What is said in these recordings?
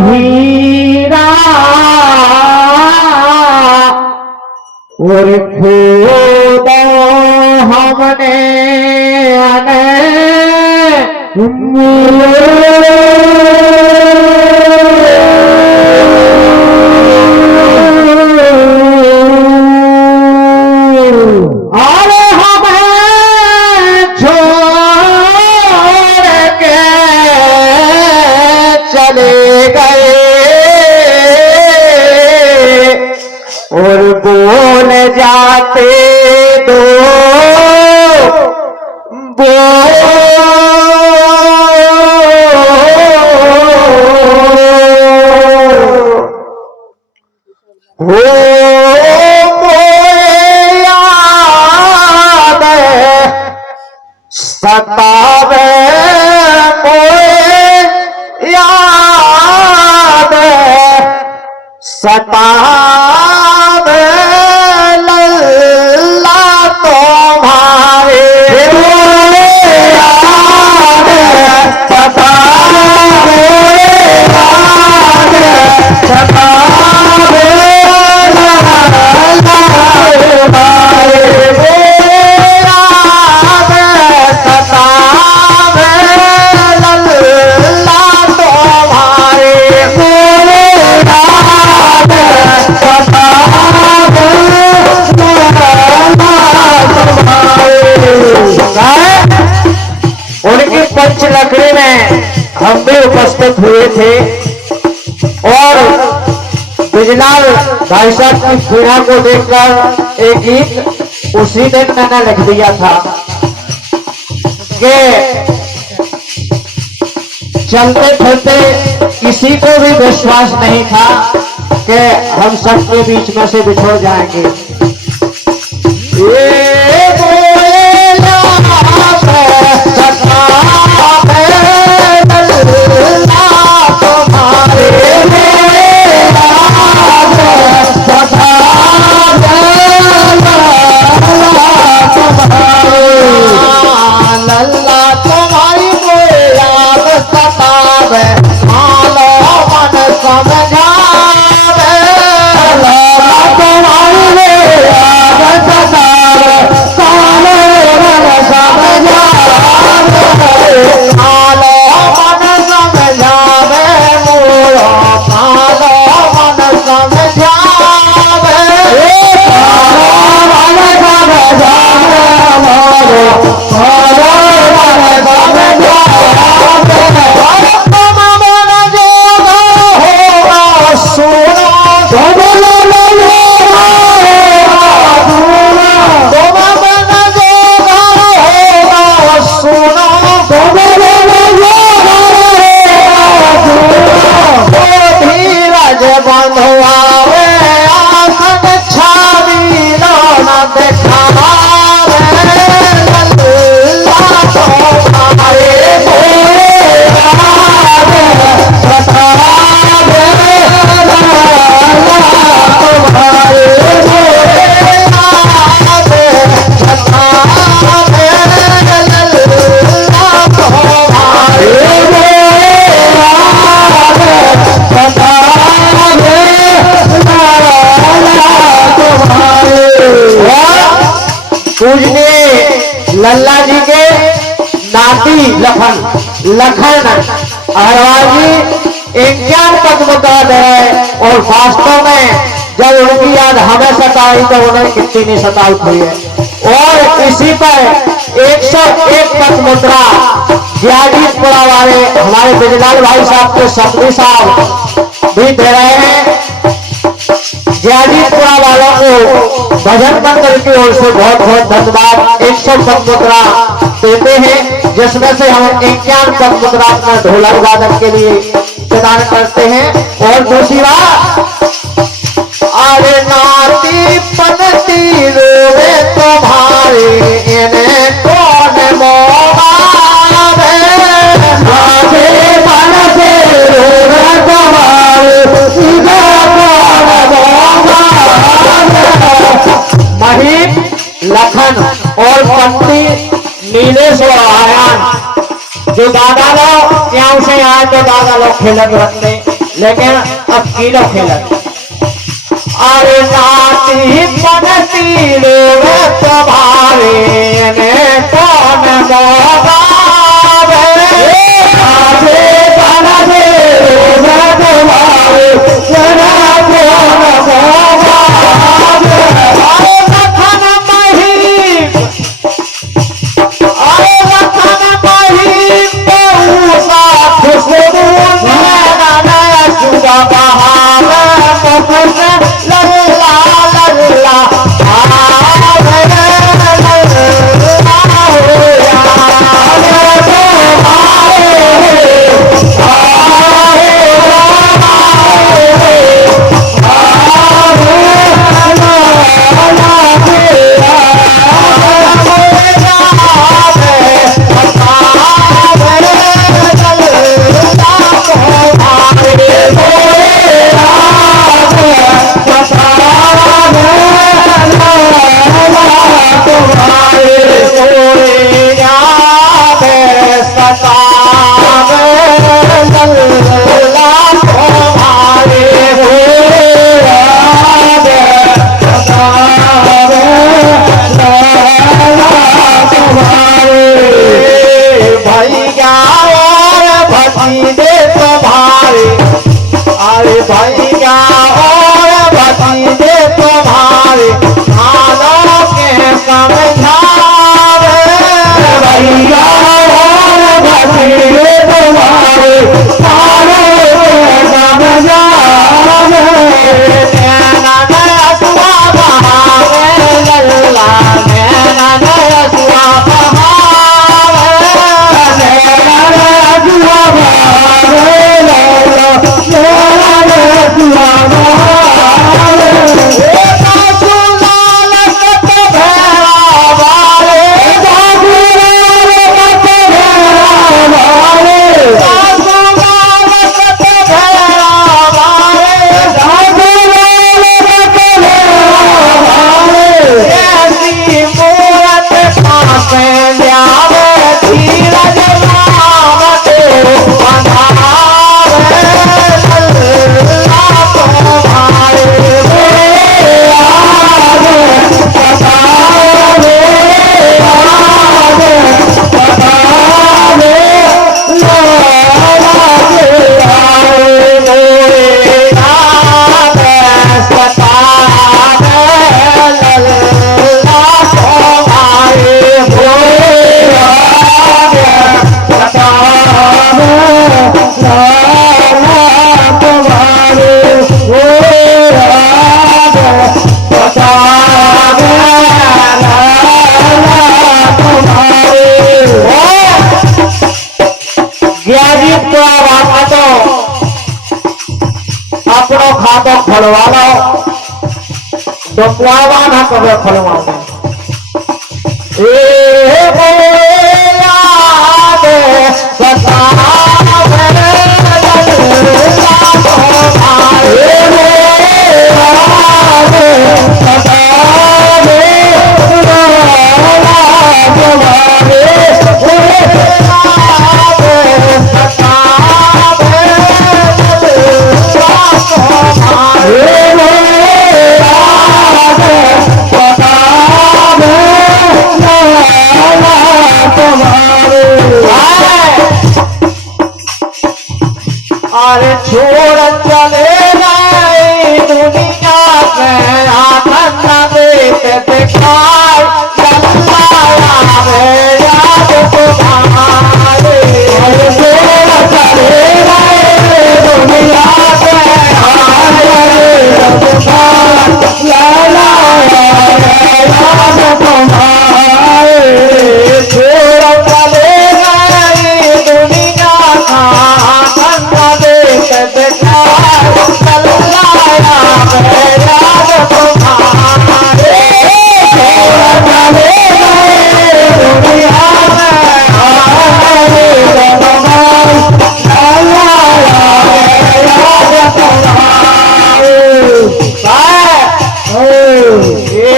हीरा और खुदा हमने और बोल जाते दो हो याद सतावे याद सतावे लल्ला तुम्हारे याद सतावे याद सतावे लल्ला तुम्हारे याद सतावे लल्ला तुम्हारे उनकी पंचलकड़ी में हम भी उपस्थित हुए थे और बिजलाल भाई साहब की पीड़ा को देखकर एक गीत उसी दिन मैंने लिख दिया था कि चलते फिरते किसी को भी विश्वास नहीं था कि हम सबके बीच में से बिछड़ जाएंगे। लल्ला जी के नाती लखन अहरवाल जी 51 पद्म है और वास्तव में जब उनकी याद हमें सताई तो उन्हें कितनी नहीं सतावट हुई है। और इसी पर 101 पद्मुद्रा जियाजीपुरा वाले हमारे बिजलाल भाई साहब के सपनी साहब भी दे रहे हैं। जियाजीपुरा वालों को भजन मंडल की ओर से बहुत बहुत धन्यवाद। 100 पद्मुद्रा देते हैं जिसमें से हम 51 पद्मुद्रा अपना ढोलक वादन के लिए प्रदान करते हैं। और दूसरी बात, अरे नाती पनती रोवे तुम्हारे इन्हें कौन मोहावे, नाती पनती रोवे तुम्हारे इन्हें कौन मोहावे। महीप लखन और पंती नीलेश और आयान जो दादा लोग यहाँ से आए तो दादा लोग खेलन रखते लेकिन अब कीड़ो खेलत अरे नाती बनती लोग तुम्हारे ने कौन मोबावे नाते बनते लोग तुम्हारे ने कौन मोबावे अरे लखन महीम बहुसा खुशबू नैना नया सुगा बहार लल्ला लल्ला भैया और भतीजे तुम्हारे खानों के समझावे भैया और भतीजे तुम्हारे खानों के समझावे नैना नया सुआ बहावे लल्ला नैना नया सुआ बहावे नैना नया सुआ बहावे अपनो खातो खोलवा लो डोकवावा ना कबे खोलवाओ अरे छोड़ चले गए दुनिया से आनंद देते दिखाई चलता याद तुम्हारे अरे छोड़ चले गए दुनिया से आनंद देते दिखाई याद तुम्हारे छोड़ चले गए दुनिया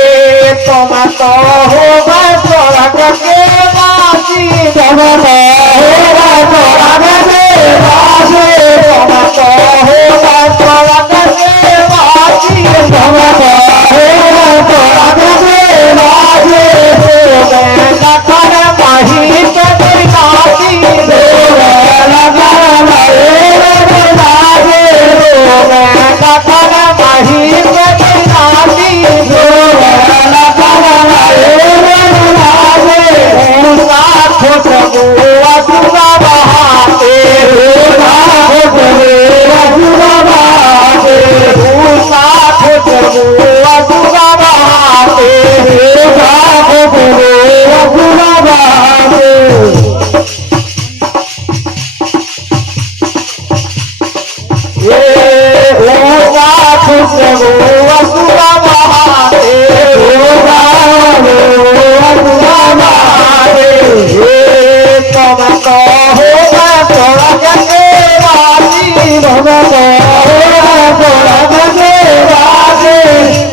का तो होगा स्वर्ग के वासी तुम तो होगा स्वर्ग के वासी तुम तो ये होगा खुशबू असुरा बहारे होगा असुरा बहारे ये तुम तो होगा थोड़ा जगे वाली तुम तो होगा थोड़ा जगे वाली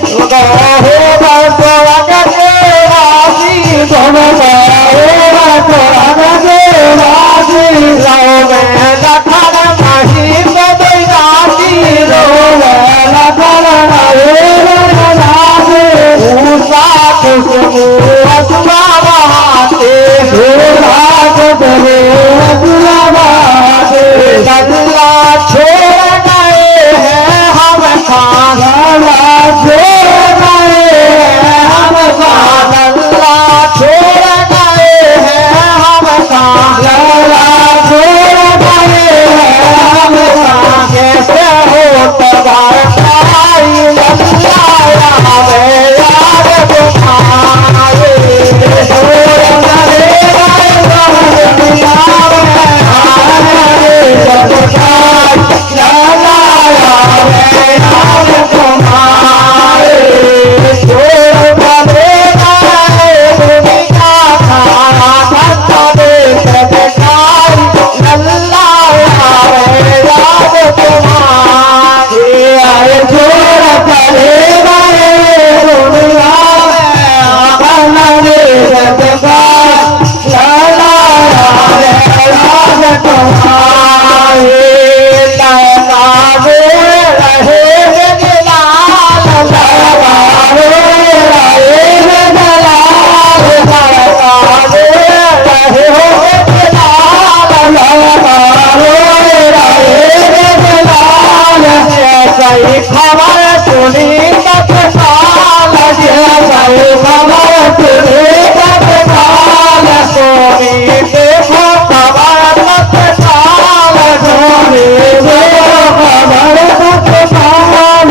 तुम तो होगा थोड़ा जगे वाली तुम तो होगा थोड़ा जगे वाली लो में लखन नहीं बदनाती लो में लखन नहीं ऊषा खुशबू असुरा बहाते ऊषा खुशबू असुरा बहाते गल्ला छोड़ गए हैं हम खाना छोड़ गए हैं हम गल्ला छोड़ गए हैं हम गल्ला छोड़ गए हैं हम कैसे हो तबाही लल्ला हमें याद तुम्हारे छोड़ गए खबर सुनी तत्काल खबर सुनी तत्काल सोनी देखो खबर तत्काल सोनी देखो खबर तत्काल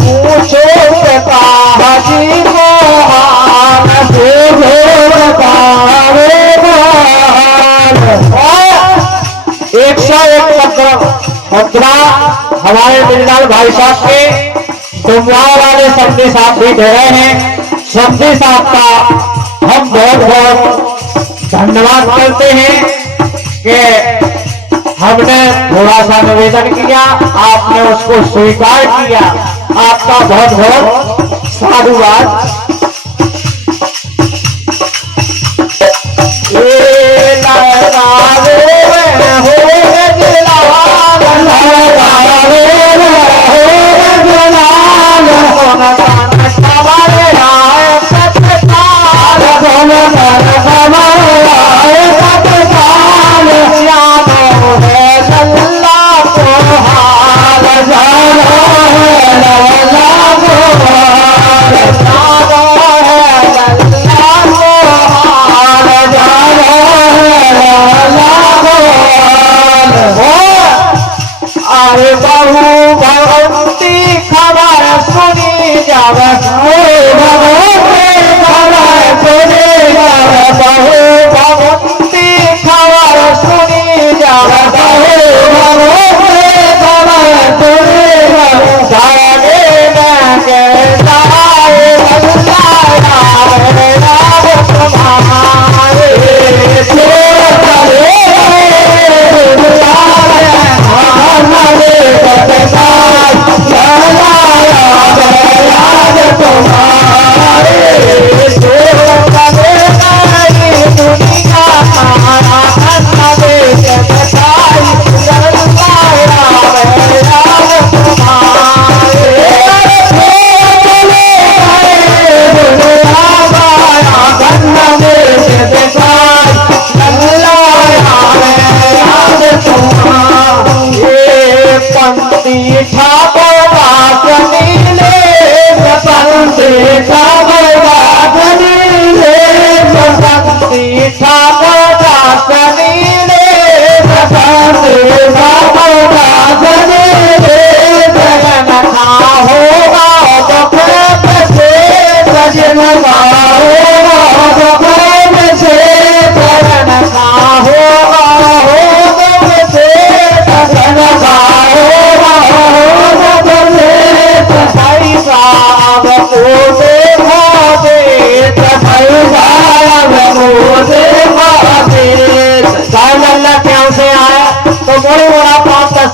पूछो पिताजी को हाल पूछो पिताजी 101 मुद्रा हमारे मिलनाल भाई साहब के डुमवार वाले सब्जी साहब भी दे रहे हैं। सब्जी साहब का हम बहुत बहुत धन्यवाद करते हैं कि हमने थोड़ा सा निवेदन किया, आपने उसको स्वीकार किया। आपका बहुत बहुत साधुवाद। अरे बहु भगवती खबर सुनी जाव भगवती खबर सुनी जाव बहु भगवती खबर सुनी जाव बहु भगवती खबर सुनी जाव सारे में के जाए तुम्हारे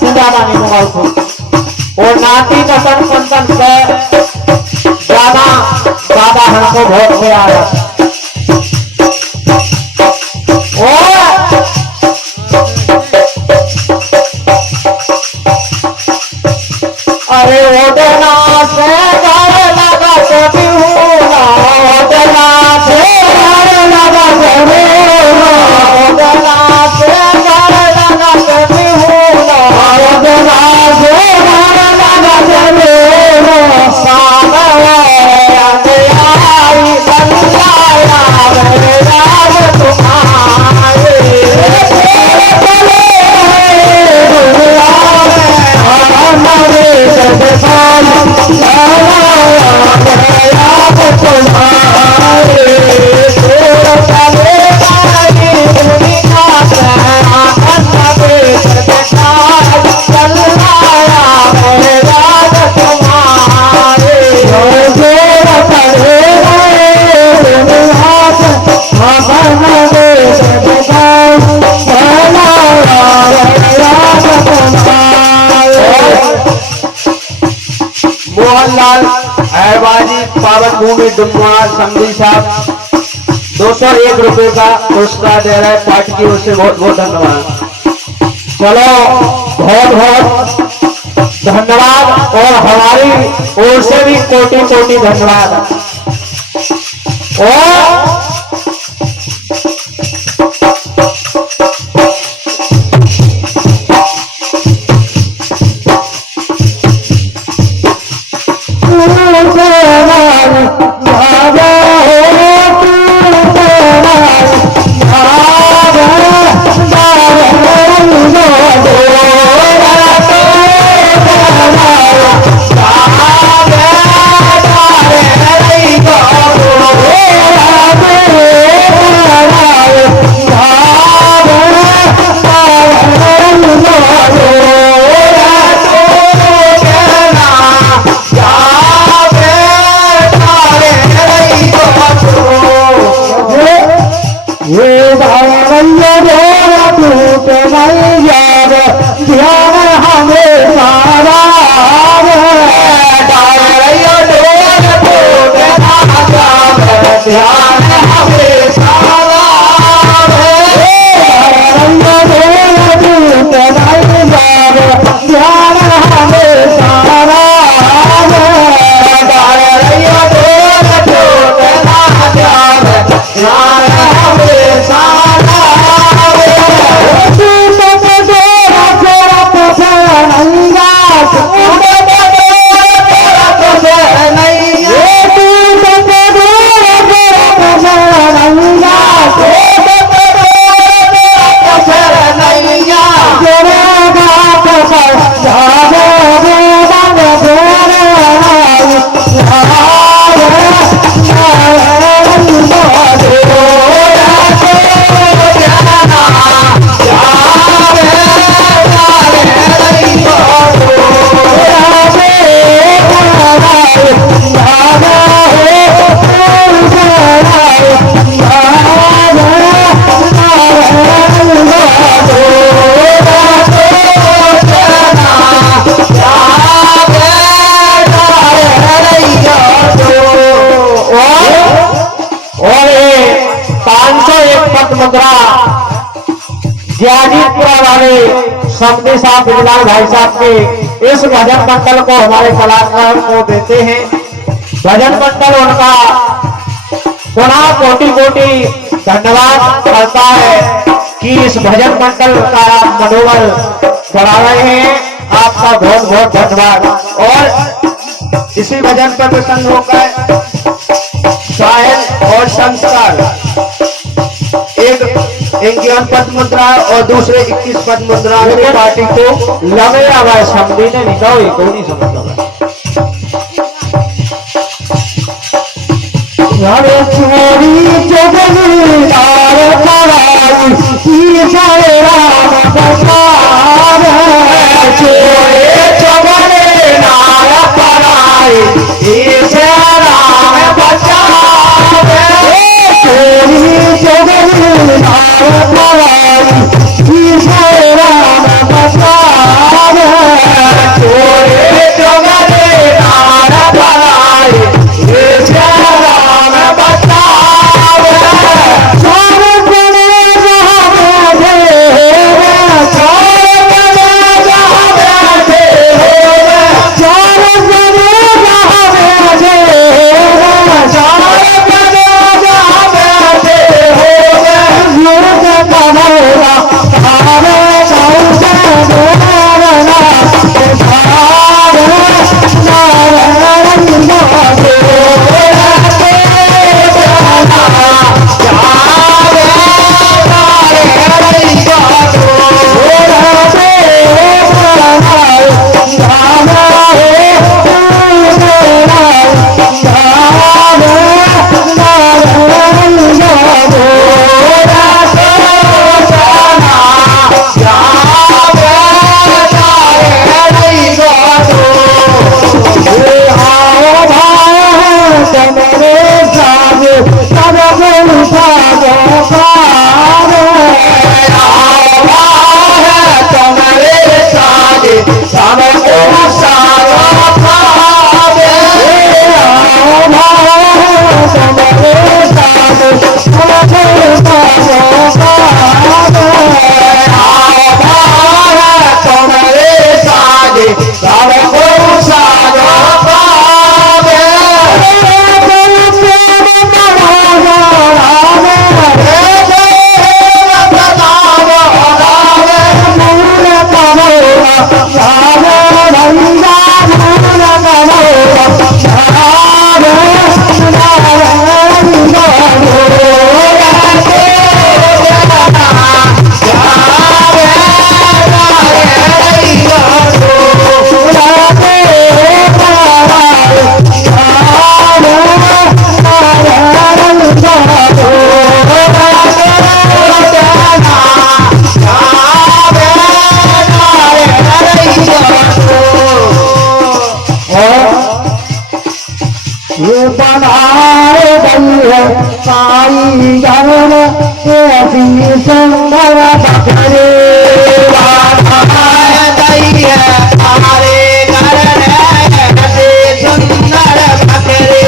सीधा नहीं मोबाइल को और नाती का संपन्न से ज्यादा ज्यादा हमको बहुत प्यार है अरे ओडना से गाय लगा तो बिहुना ओडना से गाय लगा तो बिहुना ओडना से गाय लगा तो बिहुना ओडना से गाय लगा तो बिहुना सामने आते आई बंदाया मेरे राज तुम्हारे मोहनलाल हैरबाजी पावन भूमि डुमवार समझी साहब 201 रुपए का पुरस्कार दे रहे हैं पार्टी की ओर से बहुत बहुत धन्यवाद। चलो बहुत बहुत धन्यवाद और हमारी ओर से भी कोटि कोटि धन्यवाद। और ज्ञानीपुरा वाले समझी साहब बिजलाल भाई साहब के इस भजन मंडल को हमारे कलाकार को देते हैं। भजन मंडल उनका पुनः कोटि कोटि धन्यवाद करता है कि इस भजन मंडल का आप मनोबल बढ़ा रहे हैं। आपका बहुत बहुत धन्यवाद। और इसी भजन पर प्रसन्न होकर गायन और संस्कार एक 51 पद मुद्रा और दूसरे 21 पद मुद्रा में पार्टी को लगे आवाज समझी ने निकाओ ये कौन नहीं समझ लगा यारे चोरी चोरी तार कराई सारे राम बसार चोरी चोरी नार कराई इसे राम बचावे चोरी चोरी नार कराई इसे राम बचावे साई गरण ऐसी सुंदर बकरे बाधाय दई है तारे गरण ऐसे सुंदर बकरे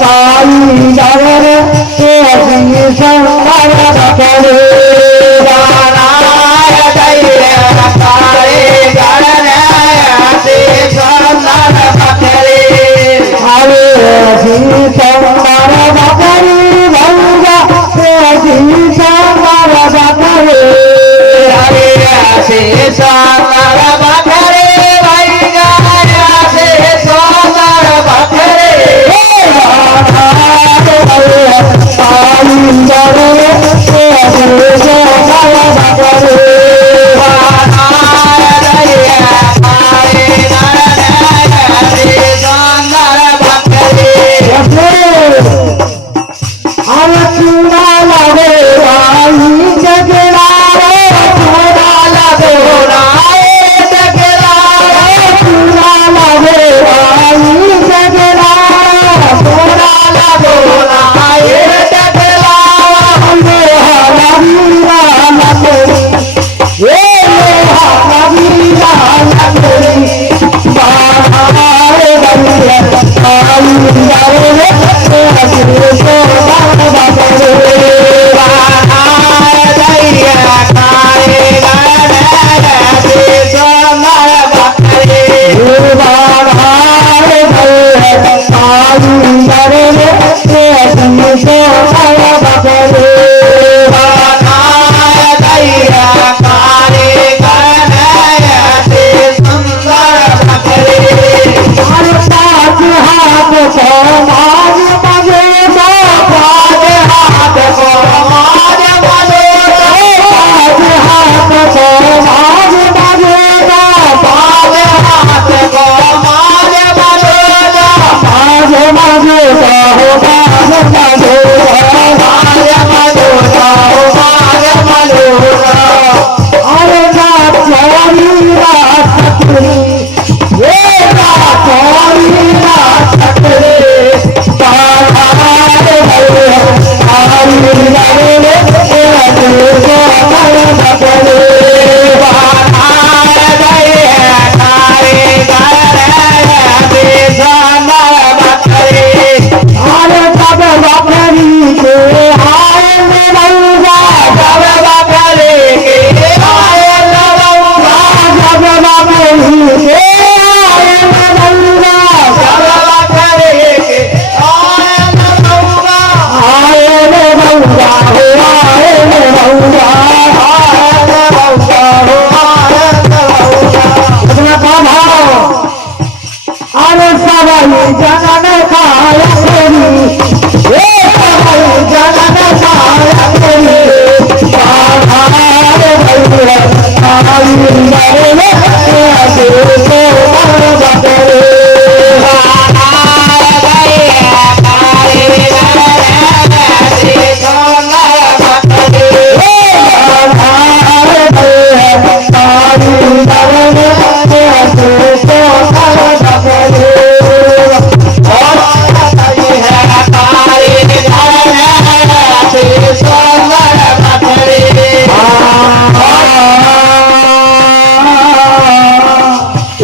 साई गरण ऐसी सुंदर बकरे बाधाय दई है तारे गरण ऐसे सुंदर बकरे हरे ऐसी सुंदर बकरी भंगा ऐसी सुंदर बकरे हरे ऐसे सुंदर बकरे भाई गाया से सुंदर बकरे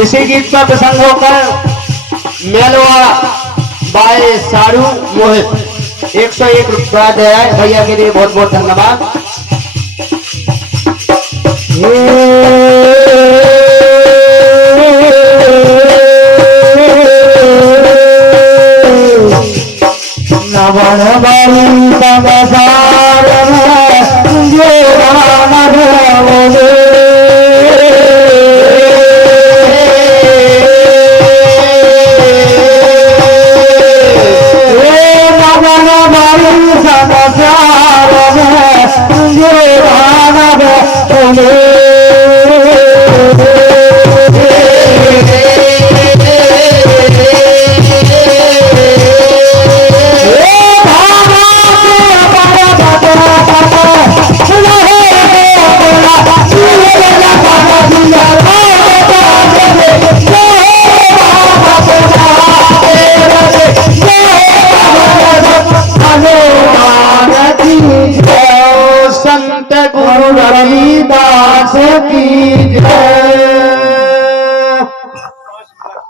इसी गीत का प्रसंग होकर मेलवा बाय सारू मोहित 101 रुपया दे रहा है भैया के लिए बहुत बहुत धन्यवाद। नवन बली संसार में जो राम बोले की